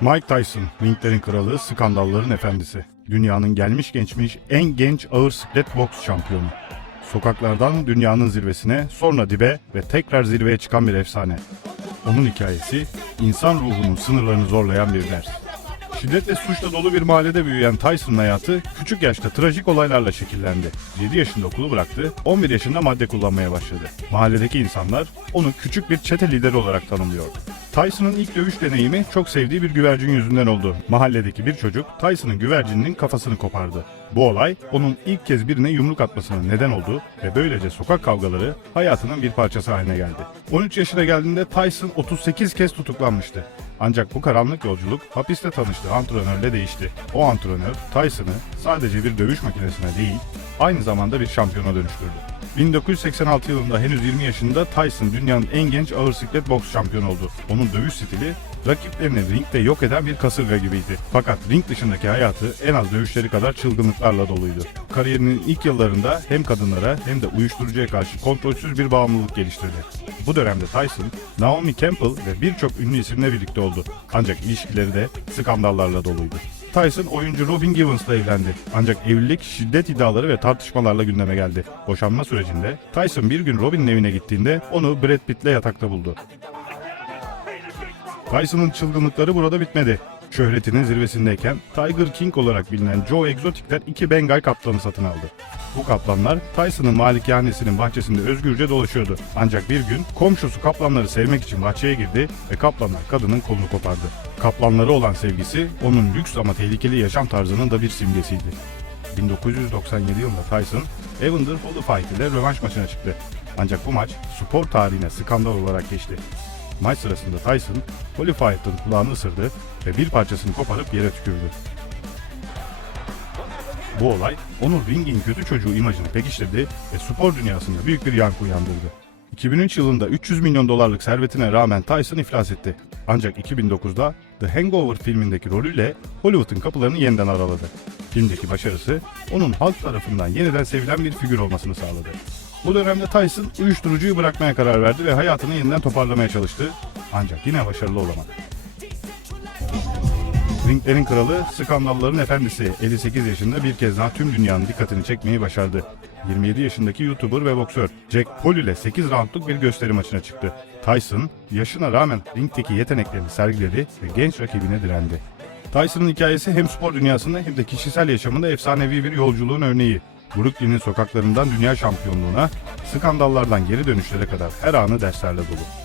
Mike Tyson, ringlerin kralı, skandalların efendisi. Dünyanın gelmiş geçmiş en genç ağır siklet boks şampiyonu. Sokaklardan dünyanın zirvesine, sonra dibe ve tekrar zirveye çıkan bir efsane. Onun hikayesi, insan ruhunun sınırlarını zorlayan bir ders. Şiddet ve suçla dolu bir mahallede büyüyen Tyson'ın hayatı küçük yaşta trajik olaylarla şekillendi. 7 yaşında okulu bıraktı, 11 yaşında madde kullanmaya başladı. Mahalledeki insanlar onu küçük bir çete lideri olarak tanımlıyordu. Tyson'ın ilk dövüş deneyimi çok sevdiği bir güvercin yüzünden oldu. Mahalledeki bir çocuk Tyson'ın güvercininin kafasını kopardı. Bu olay onun ilk kez birine yumruk atmasına neden oldu ve böylece sokak kavgaları hayatının bir parçası haline geldi. 13 yaşına geldiğinde Tyson 38 kez tutuklanmıştı. Ancak bu karanlık yolculuk hapiste tanıştığı antrenörle değişti. O antrenör Tyson'ı sadece bir dövüş makinesine değil, aynı zamanda bir şampiyona dönüştürdü. 1986 yılında henüz 20 yaşında Tyson dünyanın en genç ağır siklet boks şampiyonu oldu. Onun dövüş stili rakiplerini ringde yok eden bir kasırga gibiydi. Fakat ring dışındaki hayatı en az dövüşleri kadar çılgınlıklarla doluydu. Kariyerinin ilk yıllarında hem kadınlara hem de uyuşturucuya karşı kontrolsüz bir bağımlılık geliştirdi. Bu dönemde Tyson, Naomi Campbell ve birçok ünlü isimle birlikte oldu. Ancak ilişkileri de skandallarla doluydu. Tyson oyuncu Robin Givens'la evlendi. Ancak evlilik şiddet iddiaları ve tartışmalarla gündeme geldi. Boşanma sürecinde Tyson bir gün Robin'in evine gittiğinde onu Brad Pitt'le yatakta buldu. Tyson'ın çılgınlıkları burada bitmedi. Şöhretinin zirvesindeyken Tiger King olarak bilinen Joe Exotic'ten iki Bengal kaplanı satın aldı. Bu kaplanlar Tyson'ın malikanesinin bahçesinde özgürce dolaşıyordu. Ancak bir gün komşusu kaplanları sevmek için bahçeye girdi ve kaplanlar kadının kolunu kopardı. Kaplanlara olan sevgisi onun lüks ama tehlikeli yaşam tarzının da bir simgesiydi. 1997 yılında Tyson, Evander Holyfield ile rövanş maçına çıktı. Ancak bu maç spor tarihine skandal olarak geçti. Maç sırasında Tyson, Holyfield'ın kulağını ısırdı ve bir parçasını koparıp yere tükürdü. Bu olay onun ringin kötü çocuğu imajını pekiştirdi ve spor dünyasında büyük bir yankı uyandırdı. 2003 yılında 300 milyon dolarlık servetine rağmen Tyson iflas etti. Ancak 2009'da The Hangover filmindeki rolüyle Hollywood'un kapılarını yeniden araladı. Filmdeki başarısı onun halk tarafından yeniden sevilen bir figür olmasını sağladı. Bu dönemde Tyson uyuşturucuyu bırakmaya karar verdi ve hayatını yeniden toparlamaya çalıştı. Ancak yine başarılı olamadı. Ringlerin kralı, skandalların efendisi 58 yaşında bir kez daha tüm dünyanın dikkatini çekmeyi başardı. 27 yaşındaki YouTuber ve boksör Jack Paul ile 8 roundluk bir gösteri maçına çıktı. Tyson, yaşına rağmen ringdeki yeteneklerini sergiledi ve genç rakibine direndi. Tyson'ın hikayesi hem spor dünyasında hem de kişisel yaşamında efsanevi bir yolculuğun örneği. Brooklyn'in sokaklarından dünya şampiyonluğuna, skandallardan geri dönüşlere kadar her anı derslerle dolu.